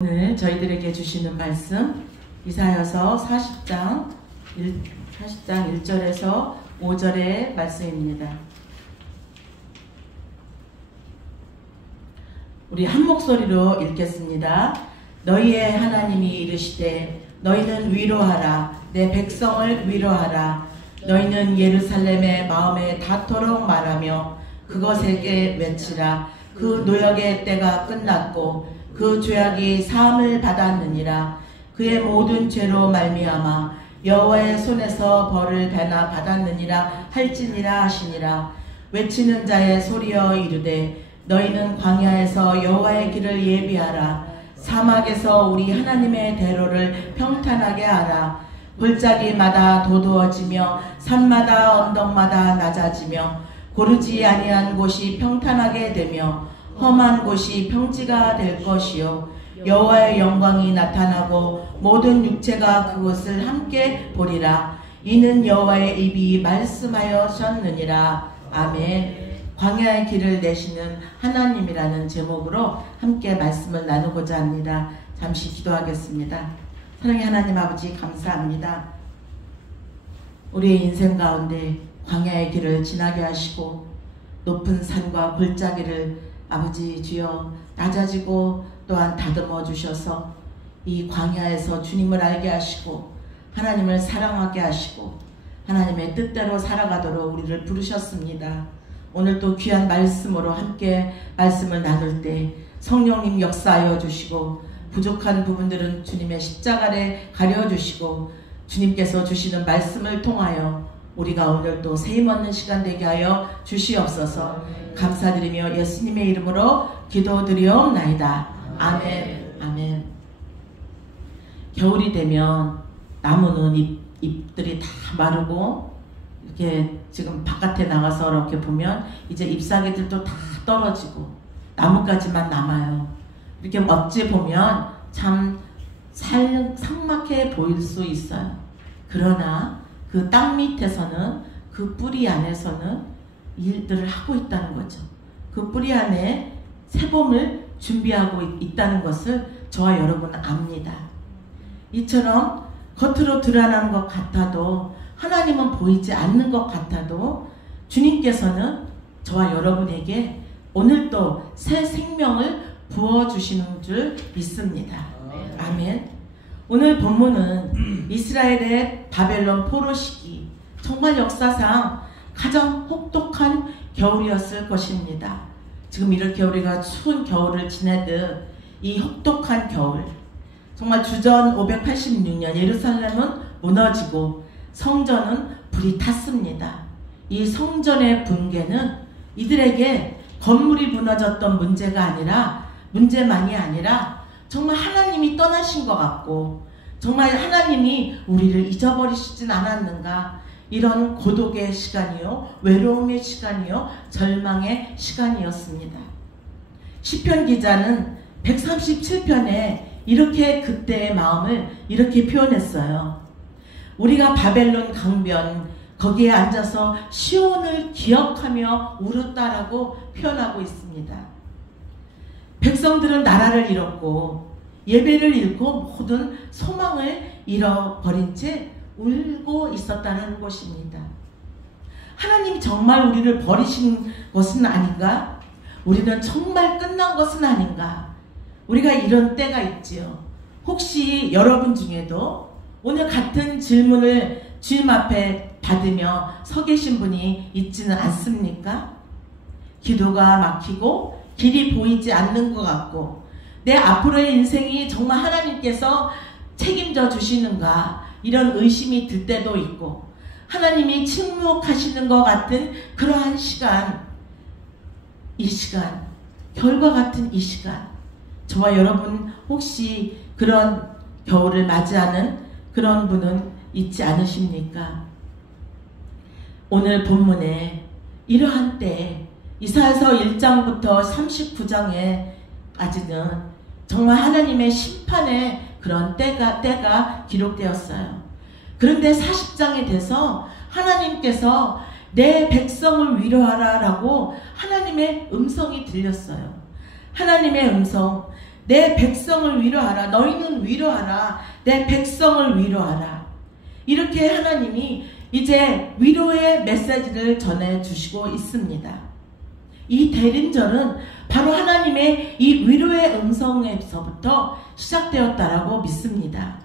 오늘 저희들에게 주시는 말씀 이사야서 40장 1절에서 5절의 말씀입니다. 우리 한 목소리로 읽겠습니다. 너희의 하나님이 이르시되 너희는 위로하라. 내 백성을 위로하라. 너희는 예루살렘의 마음에 닿도록 말하며 그것에게 외치라. 그 노역의 때가 끝났고 그 죄악이 사함을 받았느니라. 그의 모든 죄로 말미암아 여호와의 손에서 벌을 배나 받았느니라 할지니라 하시니라. 외치는 자의 소리여 이르되 너희는 광야에서 여호와의 길을 예비하라. 사막에서 우리 하나님의 대로를 평탄하게 하라. 골짜기마다 도두어지며 산마다 언덕마다 낮아지며 고르지 아니한 곳이 평탄하게 되며 험한 곳이 평지가 될 것이요 여호와의 영광이 나타나고 모든 육체가 그것을 함께 보리라. 이는 여호와의 입이 말씀하셨느니라. 아멘. 광야의 길을 내시는 하나님이라는 제목으로 함께 말씀을 나누고자 합니다. 잠시 기도하겠습니다. 사랑의 하나님 아버지, 감사합니다. 우리의 인생 가운데 광야의 길을 지나게 하시고 높은 산과 골짜기를 아버지 주여 낮아지고 또한 다듬어 주셔서 이 광야에서 주님을 알게 하시고 하나님을 사랑하게 하시고 하나님의 뜻대로 살아가도록 우리를 부르셨습니다. 오늘 또 귀한 말씀으로 함께 말씀을 나눌 때 성령님 역사하여 주시고 부족한 부분들은 주님의 십자가에 가려주시고 주님께서 주시는 말씀을 통하여 우리가 오늘 또 세임없는 시간 되게 하여 주시옵소서. 감사드리며 예수님의 이름으로 기도드리옵나이다. 아멘. 아멘. 겨울이 되면 나무는 잎들이 다 마르고 이렇게 지금 바깥에 나가서 이렇게 보면 이제 잎사귀들도 다 떨어지고 나뭇가지만 남아요. 이렇게 어찌 보면 참 삭막해 보일 수 있어요. 그러나 그 땅 밑에서는 그 뿌리 안에서는 일들을 하고 있다는 거죠. 그 뿌리 안에 새봄을 준비하고 있다는 것을 저와 여러분은 압니다. 이처럼 겉으로 드러나는 것 같아도 하나님은 보이지 않는 것 같아도 주님께서는 저와 여러분에게 오늘도 새 생명을 부어주시는 줄 믿습니다. 아멘. 오늘 본문은 이스라엘의 바벨론 포로 시기, 정말 역사상 가장 혹독한 겨울이었을 것입니다. 지금 이렇게 우리가 추운 겨울을 지내듯 이 혹독한 겨울, 정말 주전 586년 예루살렘은 무너지고 성전은 불이 탔습니다. 이 성전의 붕괴는 이들에게 건물이 무너졌던 문제만이 아니라 정말 하나님이 떠나신 것 같고 정말 하나님이 우리를 잊어버리시진 않았는가, 이런 고독의 시간이요, 외로움의 시간이요, 절망의 시간이었습니다. 시편 기자는 137편에 이렇게 그때의 마음을 이렇게 표현했어요. 우리가 바벨론 강변 거기에 앉아서 시온을 기억하며 울었다라고 표현하고 있습니다. 백성들은 나라를 잃었고 예배를 잃고 모든 소망을 잃어버린 채 울고 있었다는 것입니다. 하나님이 정말 우리를 버리신 것은 아닌가? 우리는 정말 끝난 것은 아닌가? 우리가 이런 때가 있지요. 혹시 여러분 중에도 오늘 같은 질문을 주님 앞에 받으며 서 계신 분이 있지는 않습니까? 기도가 막히고 길이 보이지 않는 것 같고 내 앞으로의 인생이 정말 하나님께서 책임져 주시는가, 이런 의심이 들 때도 있고 하나님이 침묵하시는 것 같은 그러한 시간, 이 시간, 겨울과 같은 이 시간, 저와 여러분 혹시 그런 겨울을 맞이하는 그런 분은 있지 않으십니까? 오늘 본문에 이러한 때 이사야서 1장부터 39장에까지는 정말 하나님의 심판의 그런 때가 기록되었어요. 그런데 40장에 돼서 하나님께서 내 백성을 위로하라 라고 하나님의 음성이 들렸어요. 하나님의 음성, 내 백성을 위로하라. 너희는 위로하라. 내 백성을 위로하라. 이렇게 하나님이 이제 위로의 메시지를 전해주시고 있습니다. 이 대림절은 바로 하나님의 이 위로의 음성에서부터 시작되었다라고 믿습니다.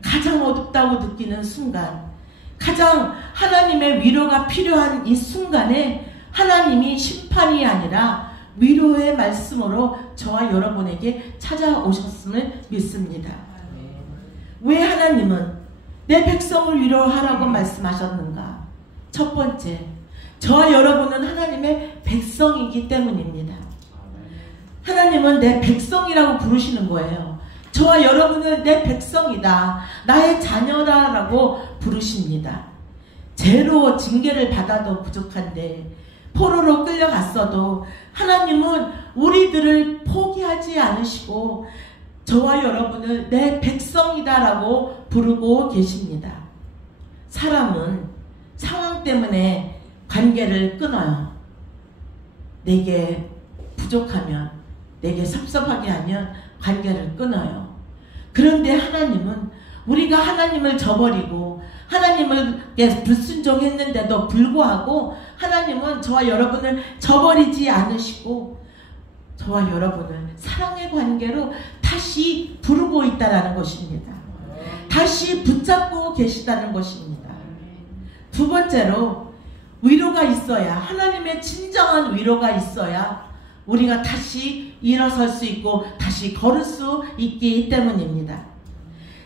가장 어둡다고 느끼는 순간, 가장 하나님의 위로가 필요한 이 순간에 하나님이 심판이 아니라 위로의 말씀으로 저와 여러분에게 찾아오셨음을 믿습니다. 왜 하나님은 내 백성을 위로하라고 말씀하셨는가? 첫 번째, 저와 여러분은 하나님의 백성이기 때문입니다. 하나님은 내 백성이라고 부르시는 거예요. 저와 여러분은 내 백성이다, 나의 자녀다 라고 부르십니다. 죄로 징계를 받아도 부족한데, 포로로 끌려갔어도 하나님은 우리들을 포기하지 않으시고 저와 여러분을 내 백성이다 라고 부르고 계십니다. 사람은 상황 때문에 관계를 끊어요. 내게 부족하면, 내게 섭섭하게 하면 관계를 끊어요. 그런데 하나님은 우리가 하나님을 저버리고 하나님을 불순종했는데도 불구하고 하나님은 저와 여러분을 저버리지 않으시고 저와 여러분을 사랑의 관계로 다시 부르고 있다는 것입니다. 다시 붙잡고 계시다는 것입니다. 두 번째로, 위로가 있어야, 하나님의 진정한 위로가 있어야 우리가 다시 일어설 수 있고 다시 걸을 수 있기 때문입니다.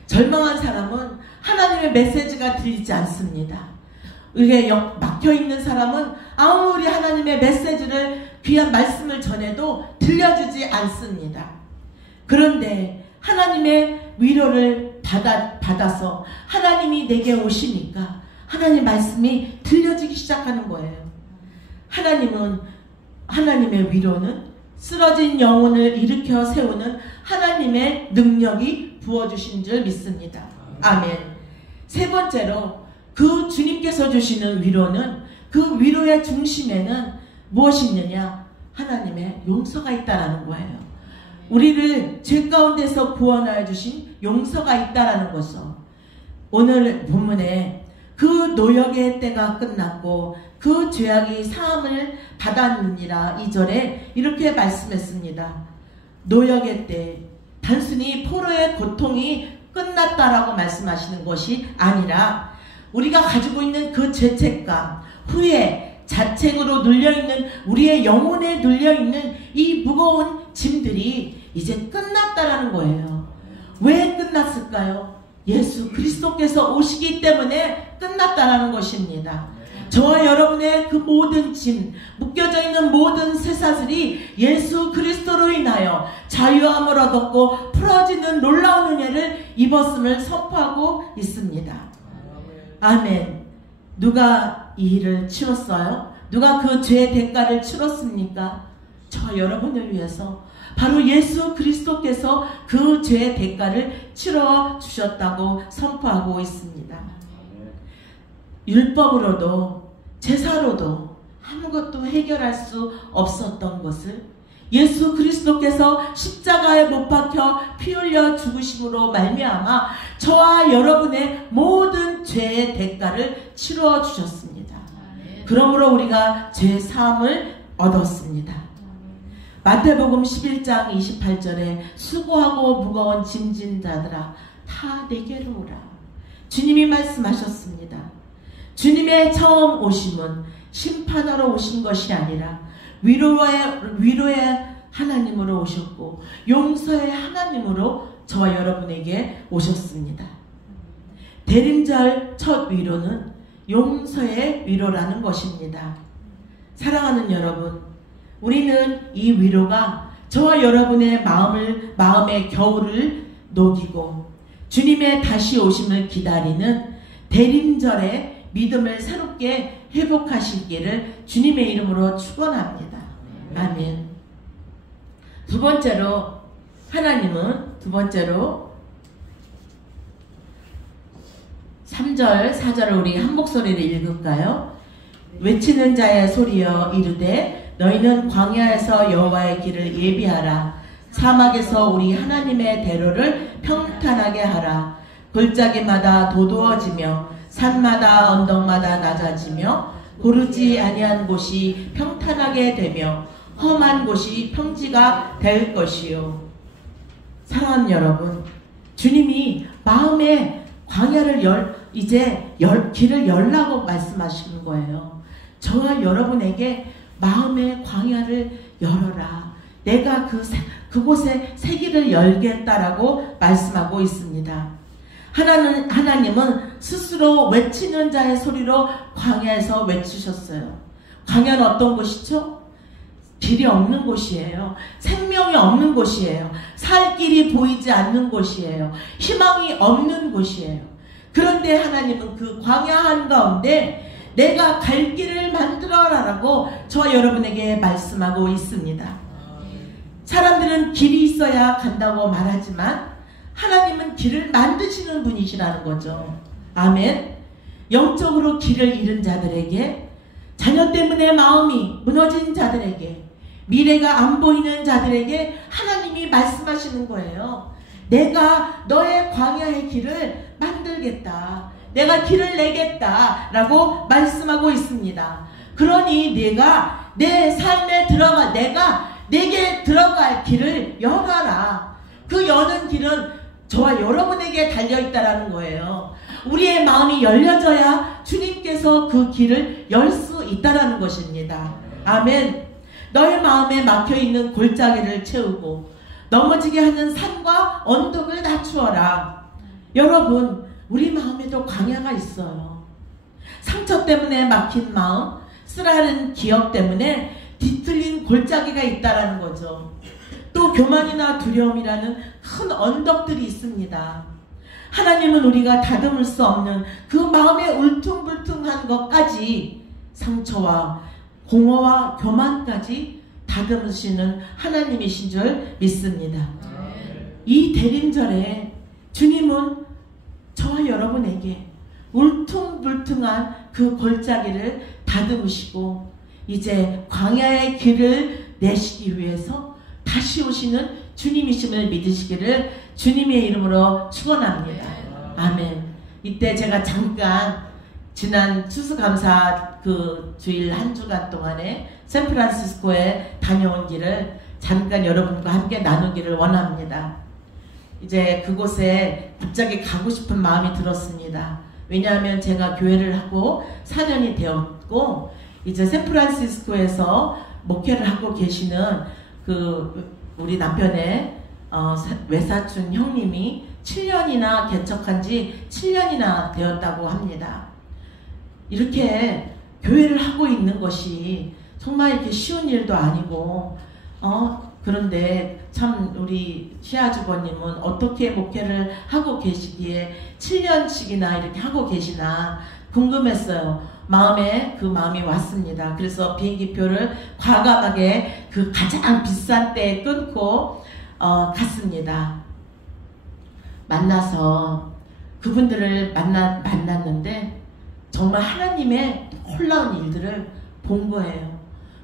절망한 사람은 하나님의 메시지가 들리지 않습니다. 이게 막혀있는 사람은 아무리 하나님의 메시지를, 귀한 말씀을 전해도 들려주지 않습니다. 그런데 하나님의 위로를 받아서 하나님이 내게 오시니까 하나님 말씀이 들려지기 시작하는 거예요. 하나님의 위로는 쓰러진 영혼을 일으켜 세우는 하나님의 능력이 부어주신 줄 믿습니다. 아멘. 세 번째로, 그 주님께서 주시는 위로는, 그 위로의 중심에는 무엇이 있느냐? 하나님의 용서가 있다라는 거예요. 우리를 죄 가운데서 구원하여 주신 용서가 있다라는 것을, 오늘 본문에 그 노역의 때가 끝났고 그 죄악이 사함을 받았느니라 2절에 이렇게 말씀했습니다. 노역의 때, 단순히 포로의 고통이 끝났다라고 말씀하시는 것이 아니라 우리가 가지고 있는 그 죄책감, 후회, 자책으로 눌려있는, 우리의 영혼에 눌려있는 이 무거운 짐들이 이제 끝났다라는 거예요. 왜 끝났을까요? 예수 그리스도께서 오시기 때문에 끝났다라는 것입니다. 저와 여러분의 그 모든 짐, 묶여져 있는 모든 쇠사슬이 예수 그리스도로 인하여 자유함을 얻었고 풀어지는 놀라운 은혜를 입었음을 선포하고 있습니다. 아멘. 누가 이 일을 치렀어요? 누가 그 죄의 대가를 치렀습니까? 저와 여러분을 위해서 바로 예수 그리스도께서 그 죄의 대가를 치러 주셨다고 선포하고 있습니다. 율법으로도 제사로도 아무것도 해결할 수 없었던 것을 예수 그리스도께서 십자가에 못 박혀 피 흘려 죽으심으로 말미암아 저와 여러분의 모든 죄의 대가를 치러 주셨습니다. 그러므로 우리가 죄 사함을 얻었습니다. 마태복음 11장 28절에 수고하고 무거운 짐진 자들아 다 내게로 오라. 주님이 말씀하셨습니다. 주님의 처음 오심은 심판하러 오신 것이 아니라 위로의 하나님으로 오셨고 용서의 하나님으로 저와 여러분에게 오셨습니다. 대림절 첫 위로는 용서의 위로라는 것입니다. 사랑하는 여러분, 우리는 이 위로가 저와 여러분의 마음의 겨울을 녹이고 주님의 다시 오심을 기다리는 대림절의 믿음을 새롭게 회복하시기를 주님의 이름으로 축원합니다. 아멘. 두 번째로, 하나님은 3절, 4절을 우리 한 목소리로 읽을까요? 외치는 자의 소리여 이르되 너희는 광야에서 여호와의 길을 예비하라. 사막에서 우리 하나님의 대로를 평탄하게 하라. 골짜기마다 도두어지며 산마다 언덕마다 낮아지며 고르지 아니한 곳이 평탄하게 되며 험한 곳이 평지가 될 것이요. 사랑하는 여러분, 주님이 마음의 광야를 길을 열라고 말씀하시는 거예요. 저와 여러분에게 마음의 광야를 열어라. 내가 그곳에 새 길을 열겠다라고 말씀하고 있습니다. 하나님은 스스로 외치는 자의 소리로 광야에서 외치셨어요. 광야는 어떤 곳이죠? 길이 없는 곳이에요. 생명이 없는 곳이에요. 살 길이 보이지 않는 곳이에요. 희망이 없는 곳이에요. 그런데 하나님은 그 광야 한가운데 내가 갈 길을 만들어라라고 저와 여러분에게 말씀하고 있습니다. 사람들은 길이 있어야 간다고 말하지만 하나님은 길을 만드시는 분이시라는 거죠. 아멘. 영적으로 길을 잃은 자들에게, 자녀 때문에 마음이 무너진 자들에게, 미래가 안 보이는 자들에게 하나님이 말씀하시는 거예요. 내가 너의 광야의 길을 만들겠다. 내가 길을 내겠다 라고 말씀하고 있습니다. 그러니 내가 내 삶에 들어가, 내가 내게 들어갈 길을 열어라. 그 여는 길은 저와 여러분에게 달려있다라는 거예요. 우리의 마음이 열려져야 주님께서 그 길을 열 수 있다라는 것입니다. 아멘. 너의 마음에 막혀있는 골짜기를 채우고 넘어지게 하는 산과 언덕을 낮추어라. 여러분, 우리 마음에도 광야가 있어요. 상처 때문에 막힌 마음, 쓰라린 기억 때문에 뒤틀린 골짜기가 있다라는 거죠. 또 교만이나 두려움이라는 큰 언덕들이 있습니다. 하나님은 우리가 다듬을 수 없는 그 마음의 울퉁불퉁한 것까지, 상처와 공허와 교만까지 다듬으시는 하나님이신 줄 믿습니다. 이 대림절에 주님은 저와 여러분에게 울퉁불퉁한 그 골짜기를 다듬으시고 이제 광야의 길을 내시기 위해서 다시 오시는 주님이심을 믿으시기를 주님의 이름으로 축원합니다. 아멘. 이때 제가 잠깐 지난 추수감사 그 주일 한 주간 동안에 샌프란시스코에 다녀온 길을 잠깐 여러분과 함께 나누기를 원합니다. 이제 그곳에 갑자기 가고 싶은 마음이 들었습니다. 왜냐하면 제가 교회를 하고 4년이 되었고 이제 샌프란시스코에서 목회를 하고 계시는 그 우리 남편의 외사촌 형님이 7년이나 개척한 지 7년이나 되었다고 합니다. 이렇게 교회를 하고 있는 것이 정말 이렇게 쉬운 일도 아니고 그런데 참 우리 시아주버님은 어떻게 목회를 하고 계시기에 7년씩이나 이렇게 하고 계시나 궁금했어요. 그 마음이 왔습니다. 그래서 비행기표를 과감하게 그 가장 비싼 때에 끊고 갔습니다. 만나서 그분들을 만났는데 정말 하나님의 놀라운 일들을 본 거예요.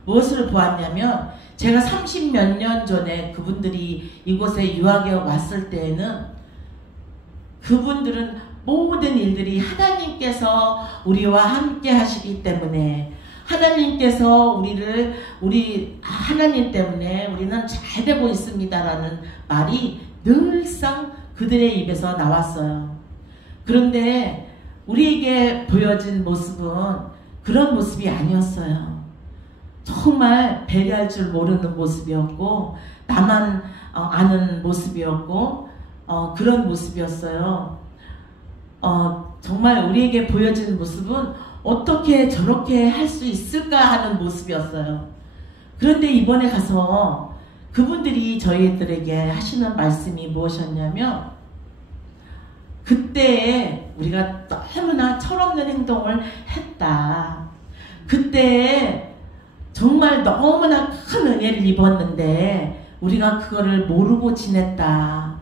무엇을 보았냐면 제가 30몇 년 전에 그분들이 이곳에 유학에 왔을 때에는 그분들은 모든 일들이 하나님께서 우리와 함께 하시기 때문에 하나님께서 우리 하나님 때문에 우리는 잘 되고 있습니다라는 말이 늘상 그들의 입에서 나왔어요. 그런데 우리에게 보여진 모습은 그런 모습이 아니었어요. 정말 배려할 줄 모르는 모습이었고 나만 아는 모습이었고 그런 모습이었어요. 정말 우리에게 보여진 모습은 어떻게 저렇게 할 수 있을까 하는 모습이었어요. 그런데 이번에 가서 그분들이 저희들에게 하시는 말씀이 무엇이었냐면 그때에 우리가 너무나 철없는 행동을 했다. 그때에 정말 너무나 큰 은혜를 입었는데 우리가 그거를 모르고 지냈다.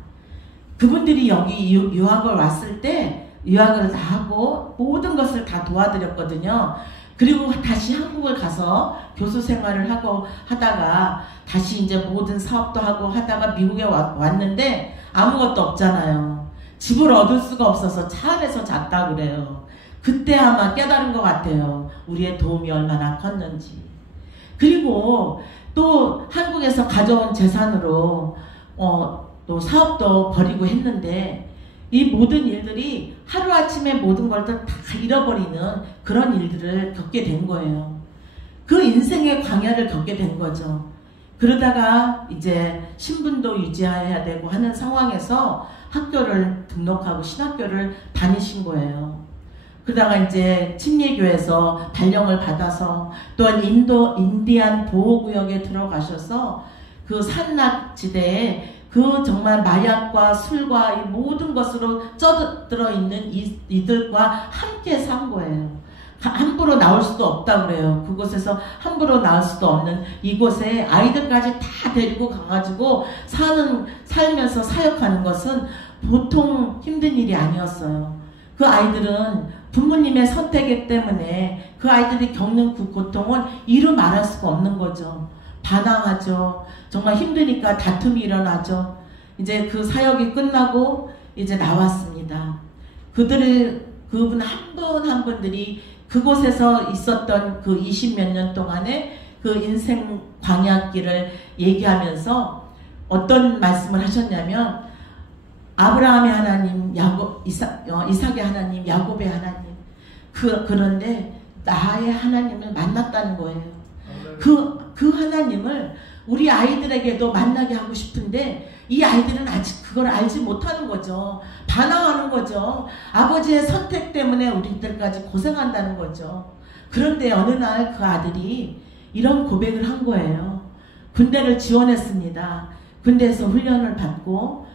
그분들이 여기 유학을 왔을 때 유학을 다 하고 모든 것을 다 도와드렸거든요. 그리고 다시 한국을 가서 교수 생활을 하고 하다가 다시 이제 모든 사업도 하고 하다가 미국에 왔는데 아무것도 없잖아요. 집을 얻을 수가 없어서 차 안에서 잤다 그래요. 그때 아마 깨달은 것 같아요. 우리의 도움이 얼마나 컸는지. 그리고 또 한국에서 가져온 재산으로 또 사업도 벌이고 했는데 이 모든 일들이 하루아침에 모든 걸 다 잃어버리는 그런 일들을 겪게 된 거예요. 그 인생의 광야를 겪게 된 거죠. 그러다가 이제 신분도 유지해야 되고 하는 상황에서 학교를 등록하고 신학교를 다니신 거예요. 그러다가 이제 침례교에서 발령을 받아서 또한 인디안 보호구역에 들어가셔서 그 산낙지대에 그 정말 마약과 술과 이 모든 것으로 쩌들어 있는 이들과 함께 산 거예요. 함부로 나올 수도 없다 그래요. 그곳에서 함부로 나올 수도 없는 이곳에 아이들까지 다 데리고 가가지고 살면서 사역하는 것은 보통 힘든 일이 아니었어요. 그 아이들은 부모님의 선택이기 때문에 그 아이들이 겪는 그 고통은 이루 말할 수가 없는 거죠. 반항하죠. 정말 힘드니까 다툼이 일어나죠. 이제 그 사역이 끝나고 이제 나왔습니다. 그분 한 분 한 분들이 그곳에서 있었던 그 20몇 년 동안의 그 인생 광야길을 얘기하면서 어떤 말씀을 하셨냐면 아브라함의 하나님, 이삭의 하나님, 야곱의 하나님 그런데 나의 하나님을 만났다는 거예요. 그 하나님을 우리 아이들에게도 만나게 하고 싶은데 이 아이들은 아직 그걸 알지 못하는 거죠. 반항하는 거죠. 아버지의 선택 때문에 우리들까지 고생한다는 거죠. 그런데 어느 날 그 아들이 이런 고백을 한 거예요. 군대를 지원했습니다. 군대에서 훈련을 받고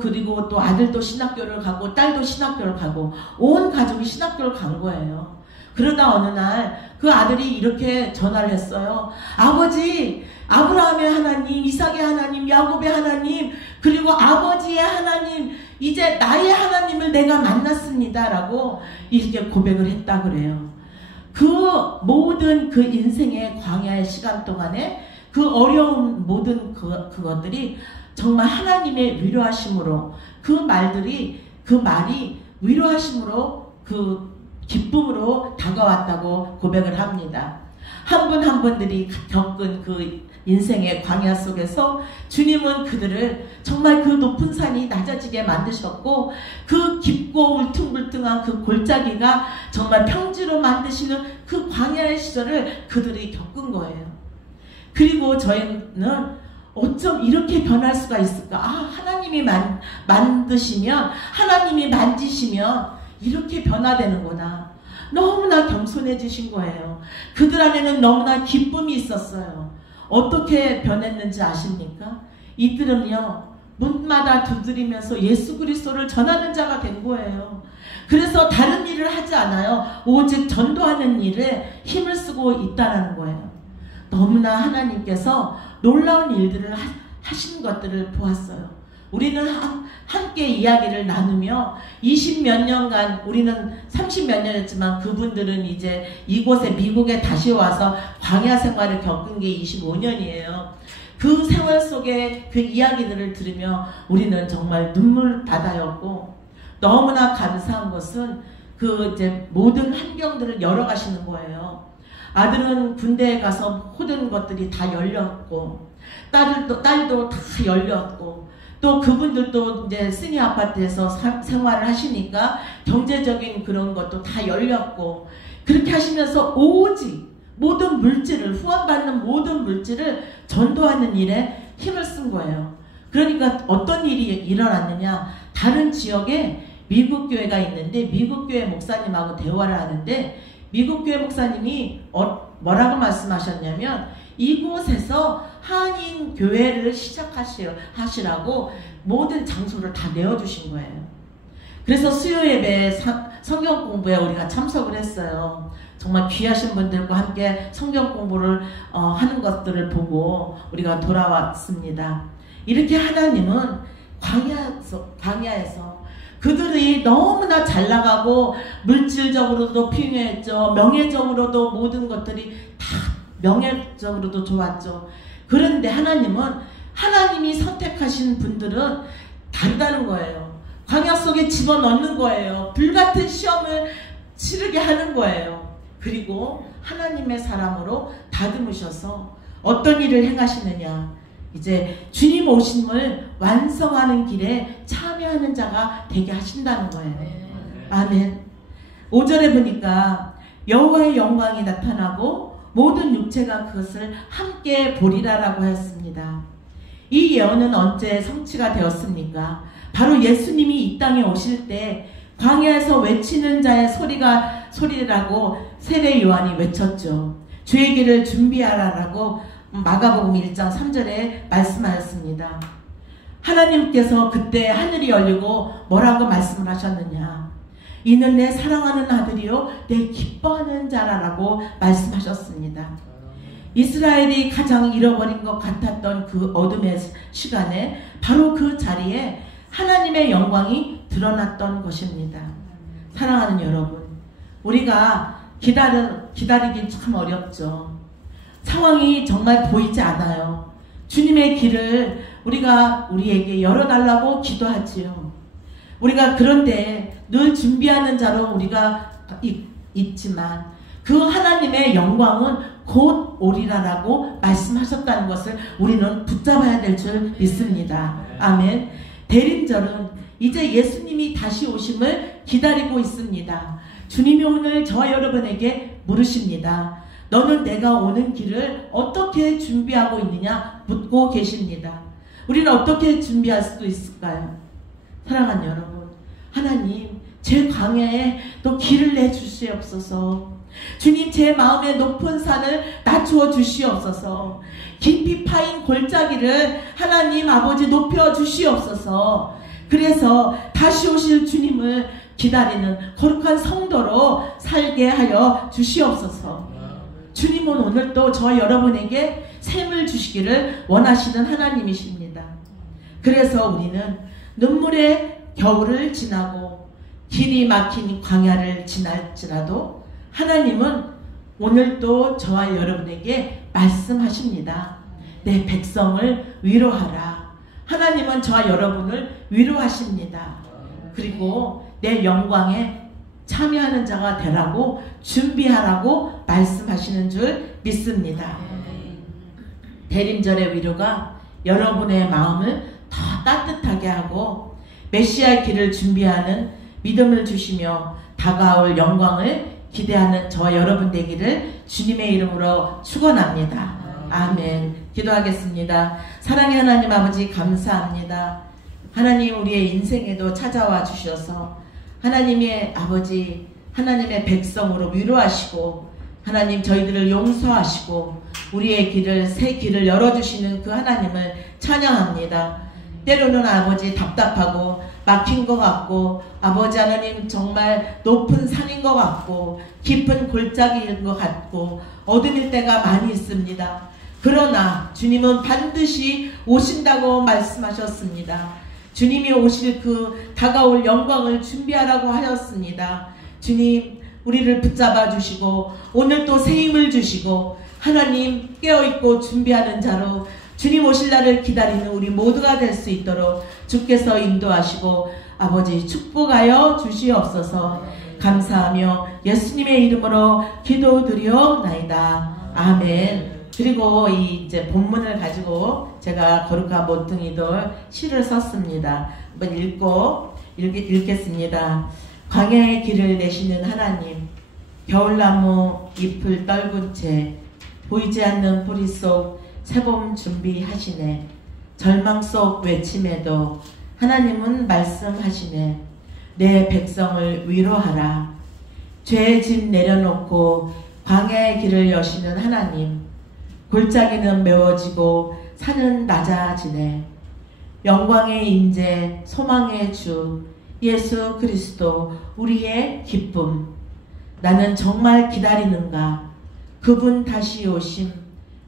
그리고 또 아들도 신학교를 가고 딸도 신학교를 가고 온 가족이 신학교를 간 거예요. 그러다 어느 날 그 아들이 이렇게 전화를 했어요. 아버지, 아브라함의 하나님, 이삭의 하나님, 야곱의 하나님, 그리고 아버지의 하나님, 이제 나의 하나님을 내가 만났습니다. 라고 이렇게 고백을 했다 그래요. 그 모든 그 인생의 광야의 시간 동안에 그 어려운 모든 그것들이 정말 하나님의 위로하심으로 그 말이 위로하심으로 그 기쁨으로 다가왔다고 고백을 합니다. 한 분 한 분들이 겪은 그 인생의 광야 속에서 주님은 그들을 정말 그 높은 산이 낮아지게 만드셨고 그 깊고 울퉁불퉁한 그 골짜기가 정말 평지로 만드시는 그 광야의 시절을 그들이 겪은 거예요. 그리고 저희는 어쩜 이렇게 변할 수가 있을까? 하나님이 만드시면, 하나님이 만지시면 이렇게 변화되는구나. 너무나 겸손해지신 거예요. 그들 안에는 너무나 기쁨이 있었어요. 어떻게 변했는지 아십니까? 이들은요, 문마다 두드리면서 예수 그리스도를 전하는 자가 된 거예요. 그래서 다른 일을 하지 않아요. 오직 전도하는 일에 힘을 쓰고 있다는 거예요. 너무나 하나님께서 놀라운 일들을 하신 것들을 보았어요. 우리는 함께 이야기를 나누며 20몇 년간, 우리는 30몇 년 했지만 그분들은 이제 이곳에 미국에 다시 와서 광야 생활을 겪은 게 25년이에요. 그 생활 속에 그 이야기들을 들으며 우리는 정말 눈물바다였고, 너무나 감사한 것은 그 이제 모든 환경들을 열어가시는 거예요. 아들은 군대에 가서 모든 것들이 다 열렸고, 딸도 다 열렸고, 또 그분들도 이제 스니 아파트에서 생활을 하시니까 경제적인 그런 것도 다 열렸고, 그렇게 하시면서 오직 모든 물질을, 후원받는 모든 물질을 전도하는 일에 힘을 쓴 거예요. 그러니까 어떤 일이 일어났느냐, 다른 지역에 미국 교회가 있는데 미국 교회 목사님하고 대화를 하는데 미국 교회 목사님이 뭐라고 말씀하셨냐면, 이곳에서 한인 교회를 시작하시라고 모든 장소를 다 내어주신 거예요. 그래서 수요 예배에 성경 공부에 우리가 참석을 했어요. 정말 귀하신 분들과 함께 성경 공부를 하는 것들을 보고 우리가 돌아왔습니다. 이렇게 하나님은 광야에서 그들이 너무나 잘 나가고 물질적으로도 풍요했죠. 명예적으로도 모든 것들이 다 명예적으로도 좋았죠. 그런데 하나님은 하나님이 선택하신 분들은 다르다는 거예요. 광야 속에 집어넣는 거예요. 불같은 시험을 치르게 하는 거예요. 그리고 하나님의 사람으로 다듬으셔서 어떤 일을 행하시느냐, 이제 주님 오심을 완성하는 길에 참여하는 자가 되게 하신다는 거예요. 아멘. 5절에 보니까 여호와의 영광이 나타나고 모든 육체가 그것을 함께 보리라라고 하였습니다. 이 예언은 언제 성취가 되었습니까? 바로 예수님이 이 땅에 오실 때 광야에서 외치는 자의 소리라고 세례 요한이 외쳤죠. 주의 길을 준비하라라고 마가복음 1장 3절에 말씀하였습니다. 하나님께서 그때 하늘이 열리고 뭐라고 말씀을 하셨느냐? 이는 내 사랑하는 아들이요 내 기뻐하는 자라라고 말씀하셨습니다. 이스라엘이 가장 잃어버린 것 같았던 그 어둠의 시간에 바로 그 자리에 하나님의 영광이 드러났던 것입니다. 사랑하는 여러분, 우리가 기다리긴 참 어렵죠. 상황이 정말 보이지 않아요. 주님의 길을 우리에게 열어달라고 기도하지요. 우리가 그런데 늘 준비하는 자로 우리가 있지만 그 하나님의 영광은 곧 오리라라고 말씀하셨다는 것을 우리는 붙잡아야 될 줄 믿습니다. 아멘. 대림절은 이제 예수님이 다시 오심을 기다리고 있습니다. 주님이 오늘 저와 여러분에게 물으십니다. 너는 내가 오는 길을 어떻게 준비하고 있느냐 묻고 계십니다. 우리는 어떻게 준비할 수도 있을까요? 사랑하는 여러분, 하나님 제 광야에 또 길을 내주시옵소서. 주님 제 마음의 높은 산을 낮추어 주시옵소서. 깊이 파인 골짜기를 하나님 아버지 높여 주시옵소서. 그래서 다시 오실 주님을 기다리는 거룩한 성도로 살게 하여 주시옵소서. 주님은 오늘도 저 여러분에게 샘을 주시기를 원하시는 하나님이십니다. 그래서 우리는 눈물의 겨울을 지나고 길이 막힌 광야를 지날지라도 하나님은 오늘도 저와 여러분에게 말씀하십니다. 내 백성을 위로하라. 하나님은 저와 여러분을 위로하십니다. 그리고 내 영광에 참여하는 자가 되라고 준비하라고 말씀하시는 줄 믿습니다. 대림절의 위로가 여러분의 마음을 더 따뜻하게 하고 메시아의 길을 준비하는 믿음을 주시며 다가올 영광을 기대하는 저와 여러분 되기를 주님의 이름으로 축원합니다. 아멘. 기도하겠습니다. 사랑의 하나님 아버지 감사합니다. 하나님 우리의 인생에도 찾아와 주셔서 하나님의 아버지 하나님의 백성으로 위로하시고 하나님 저희들을 용서하시고 우리의 길을 새 길을 열어주시는 그 하나님을 찬양합니다. 때로는 아버지 답답하고 막힌 것 같고 아버지 하나님 정말 높은 산인 것 같고 깊은 골짜기인 것 같고 어둠일 때가 많이 있습니다. 그러나 주님은 반드시 오신다고 말씀하셨습니다. 주님이 오실 그 다가올 영광을 준비하라고 하였습니다. 주님 우리를 붙잡아 주시고 오늘 또 새 힘을 주시고 하나님 깨어있고 준비하는 자로 주님 오실 날을 기다리는 우리 모두가 될 수 있도록 주께서 인도하시고 아버지 축복하여 주시옵소서. 감사하며 예수님의 이름으로 기도드리옵나이다. 아멘. 그리고 이제 본문을 가지고 제가 거룩한 모퉁이돌 시를 썼습니다. 한번 읽겠습니다. 광야의 길을 내시는 하나님, 겨울나무 잎을 떨군 채 보이지 않는 뿌리 속 새봄 준비하시네. 절망 속 외침에도 하나님은 말씀하시네. 내 백성을 위로하라. 죄의 짐 내려놓고 광야의 길을 여시는 하나님, 골짜기는 메워지고 산은 낮아지네. 영광의 인재, 소망의 주 예수 그리스도 우리의 기쁨. 나는 정말 기다리는가? 그분 다시 오심.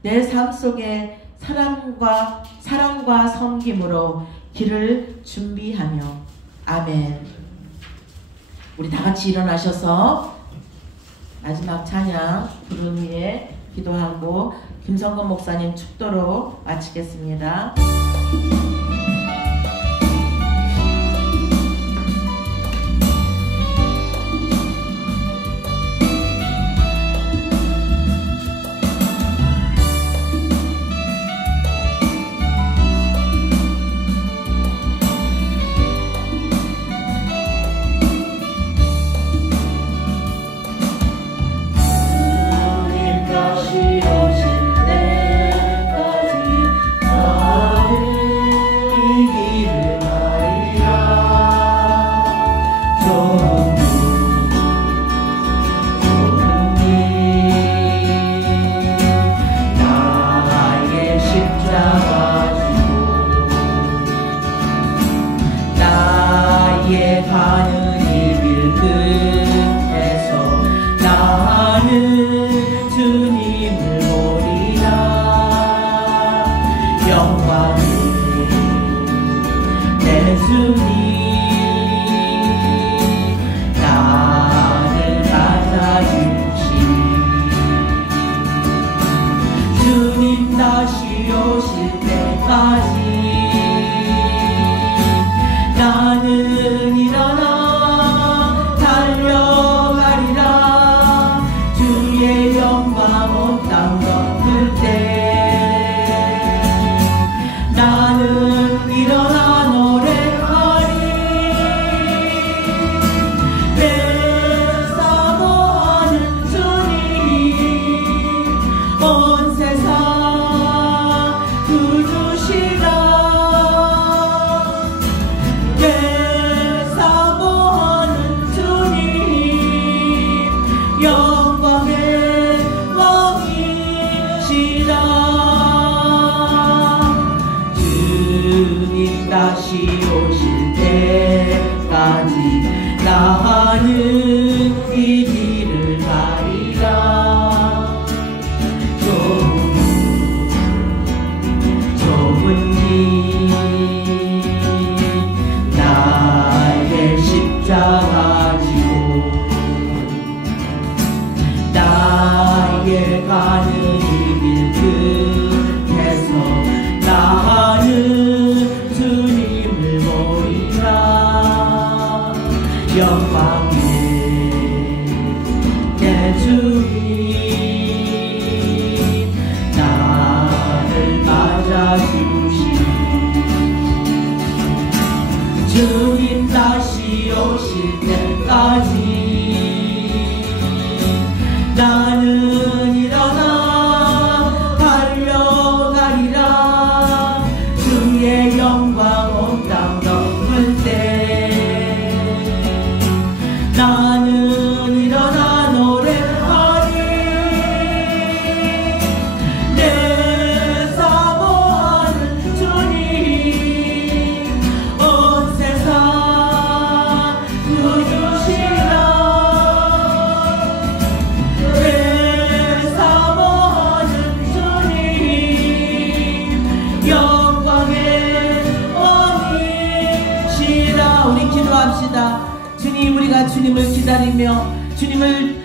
내 삶 속에 사랑과 섬김으로 길을 준비하며 아멘. 우리 다 같이 일어나셔서 마지막 찬양 부름 위에 기도하고 김성건 목사님 축도로 마치겠습니다. 주님 다시 오실 때까지 나는 일어나 달려가리라. 주의 영광 온 땅 덮을 때 나는 일어나 노래하리. 내 사모하는 주님 온 세상 구주시라. 내 사모하는 주님 영광의 왕이시라. 우리 기도합시다. 주님, 우리가 주님을 기다리며 주님을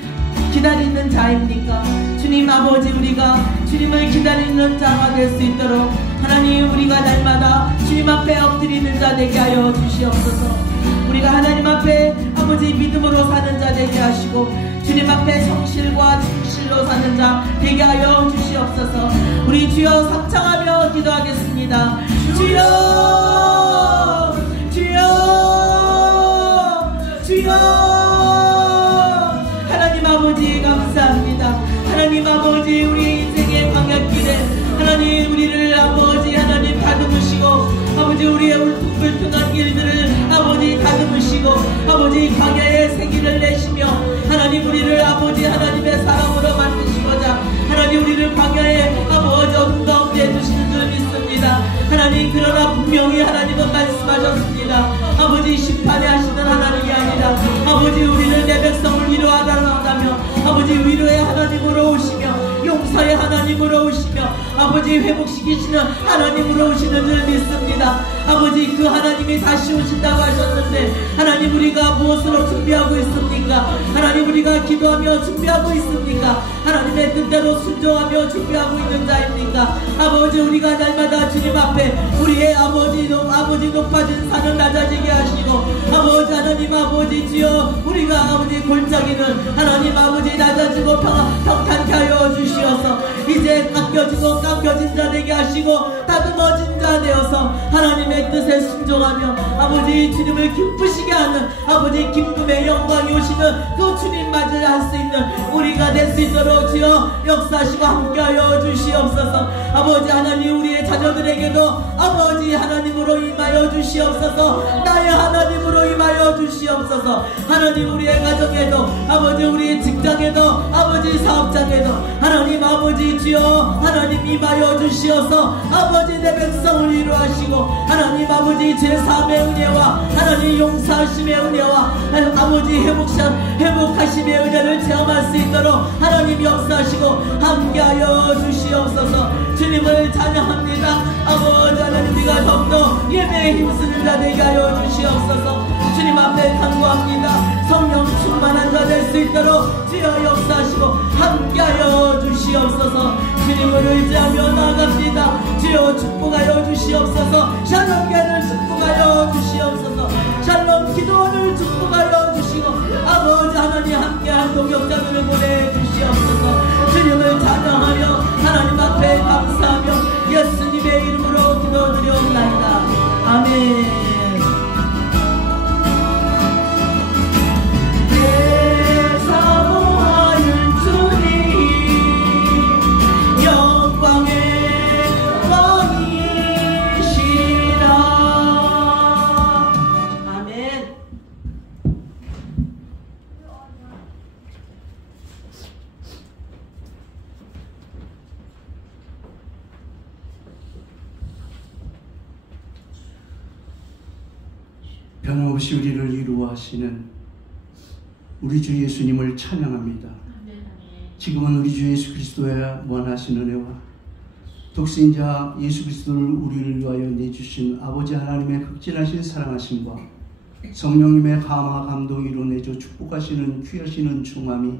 기다리는 자입니까? 주님 아버지, 우리가 주님을 기다리는 자가 될 수 있도록 하나님, 우리가 날마다 주님 앞에 엎드리는 자 되게 하여 주시옵소서. 우리가 하나님 앞에 아버지 믿음으로 사는 자 되게 하시고 주님 앞에 성실과 충실로 사는 자 되게 하여 주시옵소서. 우리 주여 삼창하며 기도하겠습니다. 주여, 주여, 주여. 하나님 아버지 감사합니다. 하나님 아버지, 우리 인생의 광야길에 하나님 우리를 아버지 하나님 다듬으시고 아버지 우리의 울퉁불퉁한 길들을 아버지 다듬으시고 아버지 광야의 생기를 내시며 하나님 우리를 아버지 하나님의 사랑으로 만드시고자 하나님 우리를 광야의 아버지 어둠 가운데 두시는 줄 믿습니다. 하나님, 그러나 분명히 하나님은 말씀하셨습니다. 아버지 심판에 하시는 하나님이 아니라 아버지 우리는 내 백성을 위로하다라며 아버지 위로의 하나님으로 오시며 용서의 하나님으로 오시며 아버지 아버지 회복시키시는 하나님으로 오시는 줄 믿습니다. 아버지 그 하나님이 다시 오신다고 하셨는데 하나님 우리가 무엇으로 준비하고 있습니까? 하나님 우리가 기도하며 준비하고 있습니까? 하나님의 뜻대로 순종하며 준비하고 있는 자입니까? 아버지 우리가 날마다 주님 앞에 우리의 아버지 높아진 산을 낮아지게 하시고 아버지 하나님 아버지 주여 우리가 아버지 골짜기는 하나님 아버지 낮아지고 평탄케 하여 주시어서 이제 깎여진 자 되게 하시고 다듬어진 자 되어서 하나님의 뜻에 순종하며 아버지 주님을 기쁘시게 하는 아버지 기쁨의 영광이 오시는 그 주님 맞이할 수 있는 우리가 될 수 있도록 주여 역사하시고 함께하여 주시옵소서. 아버지 하나님 우리의 자녀들에게도 아버지 하나님으로 임하여 주시옵소서. 나의 하나님으로 임하여 주시옵소서. 하나님 우리의 가정에도 아버지 우리의 직장에도 아버지 사업장에도 하나님 아버지 주여 하나님 임하여 주시어서 아버지 내 백성을 이루하시고 하나님 아버지 제3의 은혜와 하나님 용서하심의 은혜와 아버지 회복하심의 은혜를 체험할 수 있도록 하나님 역사하시고 함께하여 주시옵소서. 주님을 찬양합니다. 아버지 하나님 우리가 더욱더 예배에 힘쓰는 자 되게 하여 주시옵소서. 주님 앞에 간구합니다. 성령 충만한 자 될 수 있도록 주여 역사하시고 함께하여 주시옵소서. 주님을 의지하며 나아갑니다. 주여 축복하여 주시옵소서. 샬롬교회를 축복하여 주시옵소서. 샬롬 기도원을 축복하여 주시고 아버지 하나님 함께한 동역자들을 보내주시옵소서. 주님을 찬양하며 하나님 앞에 감사하며 예수님의 이름으로 기도드리옵나이다. 아멘. 변함없이 우리를 이루어하시는 우리 주 예수님을 찬양합니다. 지금은 우리 주 예수 그리스도의 무한하신 은혜와 독생자 예수 그리스도를 우리를 위하여 내주신 아버지 하나님의 극진하신 사랑하심과 성령님의 감화 감동으로 내줘 축복하시는 귀하시는 충함이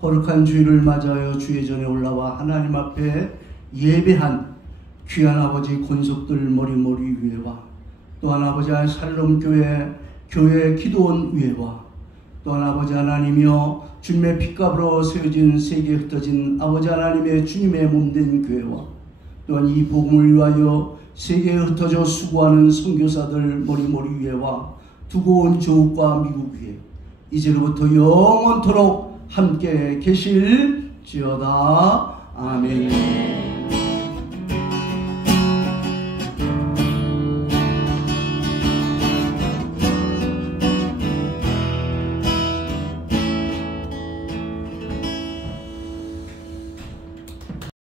거룩한 주일을 맞아하여 주의 전에 올라와 하나님 앞에 예배한 귀한 아버지 권속들 머리머리 위에와 또한 아버지 샬롬 교회 기도원 위에와 또한 아버지 하나님이여 주님의 핏값으로 세워진 세계에 흩어진 아버지 하나님의 주님의 몸된 교회와 또한 이 복음을 위하여 세계에 흩어져 수고하는 선교사들 머리머리 위에와 두고 온 조국과 미국 위에 이제로부터 영원토록 함께 계실지어다. 아멘.